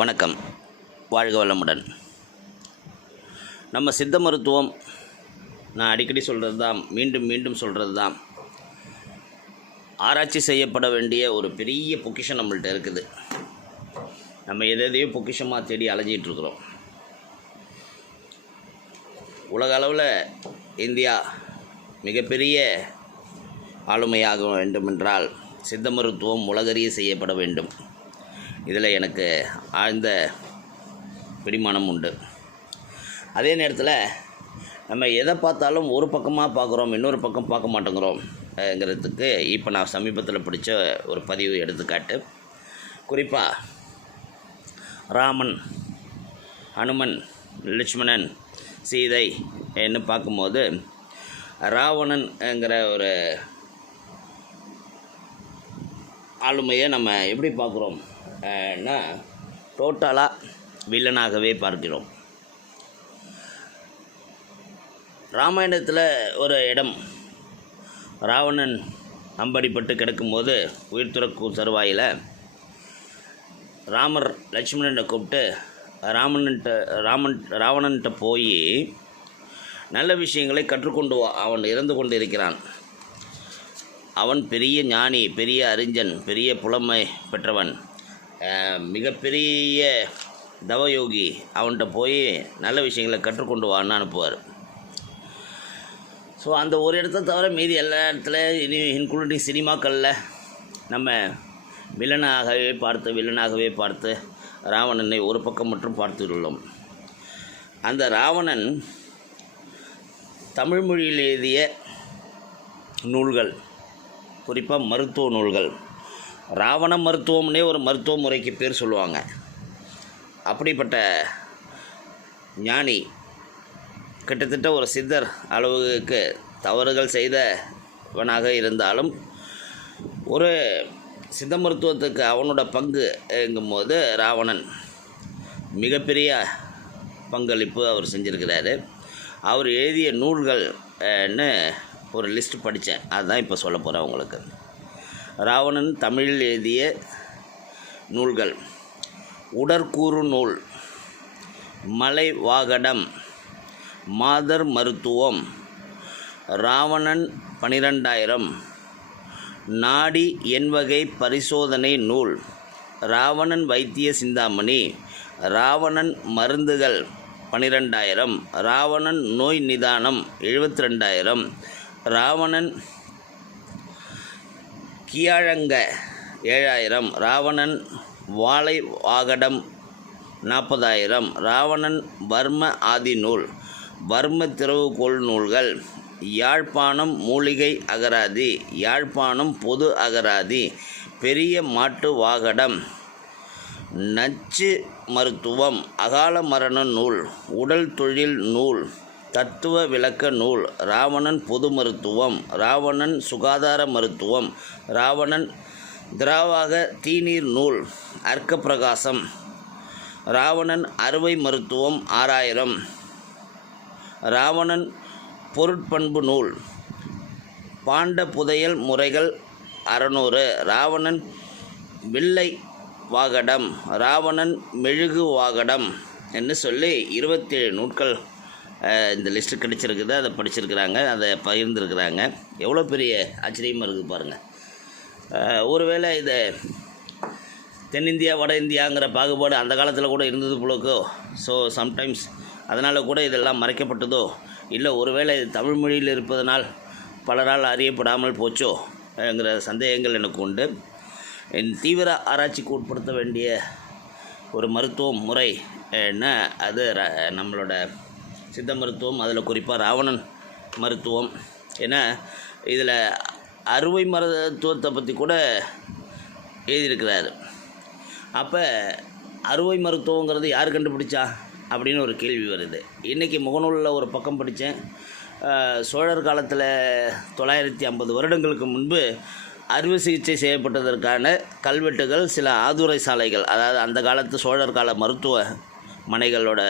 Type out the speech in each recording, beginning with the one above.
வணக்கம். வாழ்க வளமுடன். நம்ம சித்த மருத்துவம் நான் அடிக்கடி சொல்கிறது தான் மீண்டும் மீண்டும் சொல்கிறது தான் ஆராய்ச்சி செய்யப்பட வேண்டிய ஒரு பெரிய பொக்கிஷம் நம்மள்கிட்ட இருக்குது. நம்ம எதை எதையோ பொக்கிஷமாக தேடி அலைஞ்சிட்டு இருக்கிறோம். உலக அளவில் இந்தியா மிகப்பெரிய ஆளுமையாக வேண்டுமென்றால் சித்த மருத்துவம் உலகறிய செய்யப்பட வேண்டும். இதில் எனக்கு ஆழ்ந்த பிடிமானம் உண்டு. அதே நேரத்தில் நம்ம எதை பார்த்தாலும் ஒரு பக்கமாக பார்க்குறோம் இன்னொரு பக்கம் பார்க்க மாட்டேங்கிறோம்ங்கிறதுக்கு இப்போ நான் சமீபத்தில் பிடிச்ச ஒரு பதிவு எடுத்துக்காட்டு. குறிப்பாக ராமன் ஹனுமன் லட்சுமணன் சீதை என்று பார்க்கும்போது ராவணன்ங்கிற ஒரு ஆளுமையை நம்ம எப்படி பார்க்குறோம்? டோட்டலாக வில்லனாகவே பார்க்கிறோம். ராமாயணத்தில் ஒரு இடம் ராவணன் அம்படிப்பட்டு கிடக்கும்போது உயிர் துறக்கும் தருவாயில் ராமர் லட்சுமணனை கூப்பிட்டு ராமன்கிட்ட ராமன் ராவணன்கிட்ட போய் நல்ல விஷயங்களை கற்றுக்கொண்டு வா அவன் இறந்து கொண்டு இருக்கிறான் அவன் பெரிய ஞானி பெரிய அறிஞன் பெரிய புலமை பெற்றவன். மிகப்பெரிய தவயோகி அவன்கிட்ட போய் நல்ல விஷயங்களை கற்றுக்கொண்டு வான்னு அனுப்புவார். ஸோ அந்த ஒரு இடத்த தவிர மீதி எல்லா இடத்துல இனி இன்க்ளூடிங் சினிமாக்களில் நம்ம வில்லனாகவே பார்த்து வில்லனாகவே பார்த்து ராவணனை ஒரு பக்கம் மட்டும் பார்த்துள்ளோம். அந்த ராவணன் தமிழ் மொழியில் எழுதிய நூல்கள் குறிப்பாக மருத்துவ நூல்கள். ராவண மருத்துவம்னே ஒரு மருத்துவ முறைக்கு பேர் சொல்லுவாங்க. அப்படிப்பட்ட ஞானி கிட்டத்தட்ட ஒரு சித்தர் அளவுக்கு தவறுகள் செய்தவனாக இருந்தாலும் ஒரு சித்த மருத்துவத்துக்கு அவனோட பங்கு எங்கும்போது ராவணன் மிகப்பெரிய பங்களிப்பு அவர் செஞ்சுருக்கிறாரு. அவர் எழுதிய நூல்கள்னு ஒரு லிஸ்ட் படித்தேன். அதுதான் இப்போ சொல்ல போகிறேன் உங்களுக்கு. ராவணன் தமிழில் எழுதிய நூல்கள். உடற்கூறு நூல். மலை வாகடம். மாதர் மருத்துவம். ராவணன் பனிரெண்டாயிரம். நாடி என்வகை பரிசோதனை நூல். ராவணன் வைத்திய சிந்தாமணி. ராவணன் மருந்துகள். பனிரெண்டாயிரம். ராவணன் நோய் நிதானம். எழுபத்தி ரெண்டாயிரம் ராவணன் கியாழங்க ஏழாயிரம் ராவணன் வாழை வாகடம் நாற்பதாயிரம் ராவணன் வர்ம ஆதி நூல் வர்ம திறவுகோள் நூல்கள் யாழ்ப்பாணம் மூலிகை அகராதி யாழ்ப்பாணம் பொது அகராதி பெரிய மாட்டு வாகடம் நச்சு மருத்துவம் அகால மரண நூல் உடல் தொழில் நூல் தத்துவ விளக்க நூல் ராவணன் பொது மருத்துவம் ராவணன் சுகாதார மருத்துவம் ராவணன் திராவாக தீநீர் நூல் அர்க்க பிரகாசம் ராவணன் அறுவை மருத்துவம் ஆறாயிரம். ராவணன் பொருட்பண்பு நூல் பாண்ட புதையல் முறைகள் அறநூறு. ராவணன் வில்லை வாகடம் ராவணன் மெழுகு வாகடம் என்று சொல்லி இருபத்தேழு நூட்கள் இந்த லிஸ்ட்டு கிடைச்சிருக்குது அதை படிச்சிருக்கிறாங்க அதை பகிர்ந்துருக்கிறாங்க. எவ்வளோ பெரிய ஆச்சரியமாக இருக்குது பாருங்கள் ஒருவேளை இதை தென்னிந்தியா வட இந்தியாங்கிற பாகுபாடு அந்த காலத்தில் கூட இருந்தது போலக்கோ? ஸோ சம்டைம்ஸ் அதனால் கூட இதெல்லாம் மறைக்கப்பட்டதோ? இல்லை ஒருவேளை இது தமிழ் மொழியில் இருப்பதனால் பலரால் அறியப்படாமல் போச்சோ? என்கிற சந்தேகங்கள் எனக்கு உண்டு. என் தீவிர ஆராய்ச்சிக்கு உட்படுத்த வேண்டிய ஒரு மருத்துவ முறை என்ன? அது ர- நம்மளோட சித்த மருத்துவம் அதில் குறிப்பாக ராவணன் மருத்துவம். ஏன்னா இதில் அறுவை மருத்துவத்தை பற்றி கூட எழுதியிருக்கிறாரு. அப்போ அறுவை மருத்துவங்கிறது யார் கண்டுபிடிச்சா? அப்படின்னு ஒரு கேள்வி வருது. இன்றைக்கி முகநூலில் ஒரு பக்கம் படித்தேன். சோழர் காலத்தில் தொள்ளாயிரத்தி ஐம்பது வருடங்களுக்கு முன்பு அறுவை சிகிச்சை செய்யப்பட்டதற்கான கல்வெட்டுகள் சில ஆதுரை சாலைகள் அதாவது அந்த காலத்து சோழர் கால மருத்துவ மனைகளோட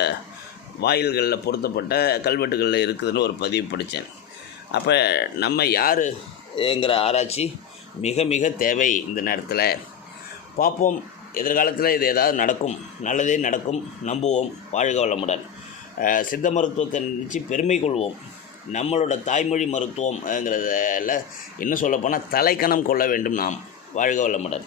வாயில்களில் பொருத்தப்பட்ட கல்வெட்டுகளில் இருக்குதுன்னு ஒரு பதிவு படித்தேன். அப்போ நம்ம யாருங்கிற ஆராய்ச்சி மிக மிக தேவை இந்த நேரத்தில். பார்ப்போம் எதிர்காலத்தில் இது ஏதாவது நடக்கும். நல்லதே நடக்கும். நம்புவோம் வாழ்க வளமுடன். சித்த மருத்துவத்தை நினச்சி பெருமை கொள்வோம். நம்மளோட தாய்மொழி மருத்துவம்ங்கிறதில் இன்னும் சொல்லப்போனால் தலைக்கணம் கொள்ள வேண்டும் நாம். வாழ்க வளமுடன்.